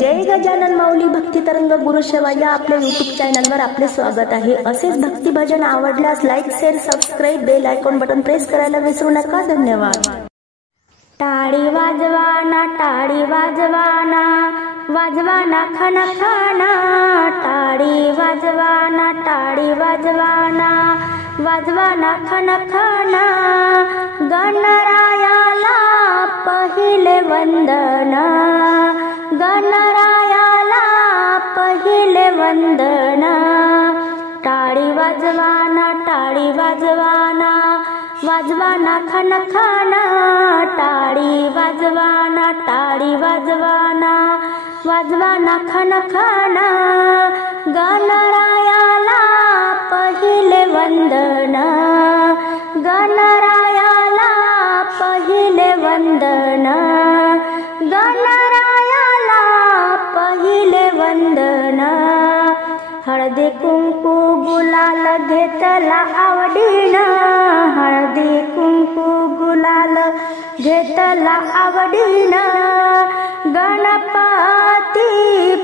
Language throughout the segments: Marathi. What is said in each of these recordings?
जय गजानन माऊली भक्ती तरंग गुरुसेवा या आपल्या यूट्यूब चॅनलवर आपले स्वागत आहे। असेच भक्ती भजन आवडल्यास like share subscribe bell icon button press करायला विसरू नका। धन्यवाद। टाळी वाजवाना वाजवाना खन खाना, टाळी वाजवाना वाजवाना खन खाना, गणरायाला पहिले वंदन, गणरायाला पहिले वंदन। टाळी वाजवाना वाजवाना खन खाना, टाळी वाजवाना वाजवाना खन खाना, गणरायाला पहिले वंदन, गणरायाला पहिले वंदन, गणरायाला पहिले वंदन। हळदी कुंकू गुलाल घेतला आवडीन, हळदी कुंकू गुलाल घेतला आवडीन, गणपती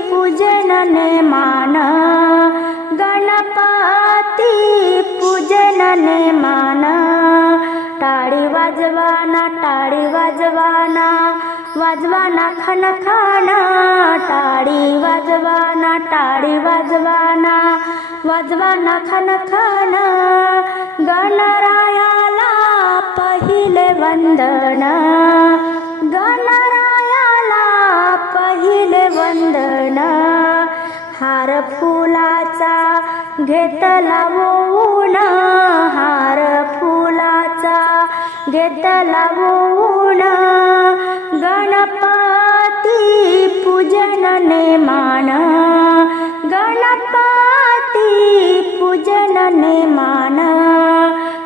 पूजन नेमान, गणपती पूजन नेमान। टाळी वाजवाना वाजवाना खन खाना, टाळी वाजवाना वाजवाना खन खाना, गणरायाला पहिले वंदन, गणरायाला पहिले वंदन। हार फुलाचा घेतला ओवून, हार फुलाचा घेतला ओवून, गणपती पूजन नेमान, गणपती पूजन नेमान।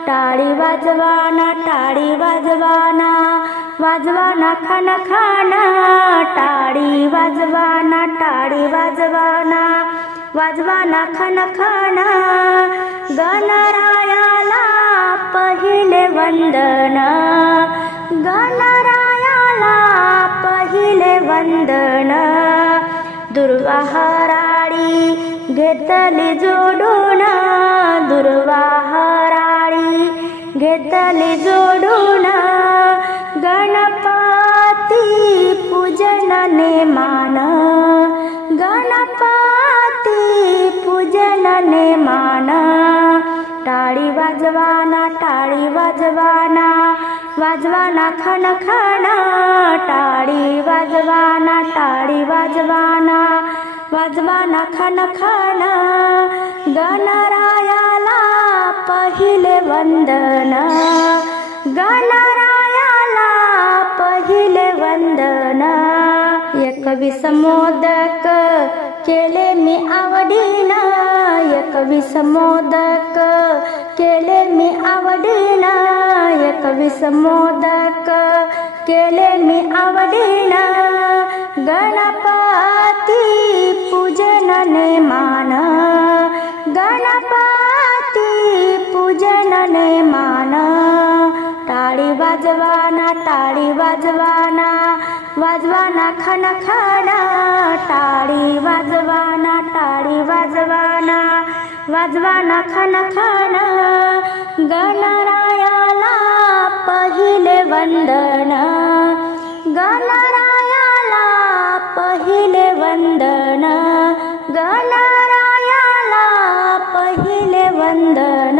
टाळी वाजवाना वाजवाना खन खाना, टाळी वाजवाना वाजवाना खन खाना, गणरायाला पहिले वंदन, गणरायाला पहिले वंदन। दुर्वाहराळी घेतली जोडून, दुर्वाहराळी घेतली जोडून, गणपती पूजन नेमान, गणपती पूजन नेमान। टाळी वाजवाना वाजवाना खन खाना, टाळी वाजवाना वाजवाना खन खाना, गणरायाला पहिले वंदन, गणरायाला पहिले वंदन। 21 मोदक केले मी आवडीन, 21 मोदक केले मी आवडीन, 21 मोदक केले मी आवडीन, गणपती पूजन नेमान, गणपती पूजन नेमान। टाळी वाजवाना वाजवाना खन खाना, टाळी वाजवाना वाजवाना खन खाना, गणरायाला पहिले वंदन, गणरायाला पहिले वंदन, गणरायाला पहिले वंदन।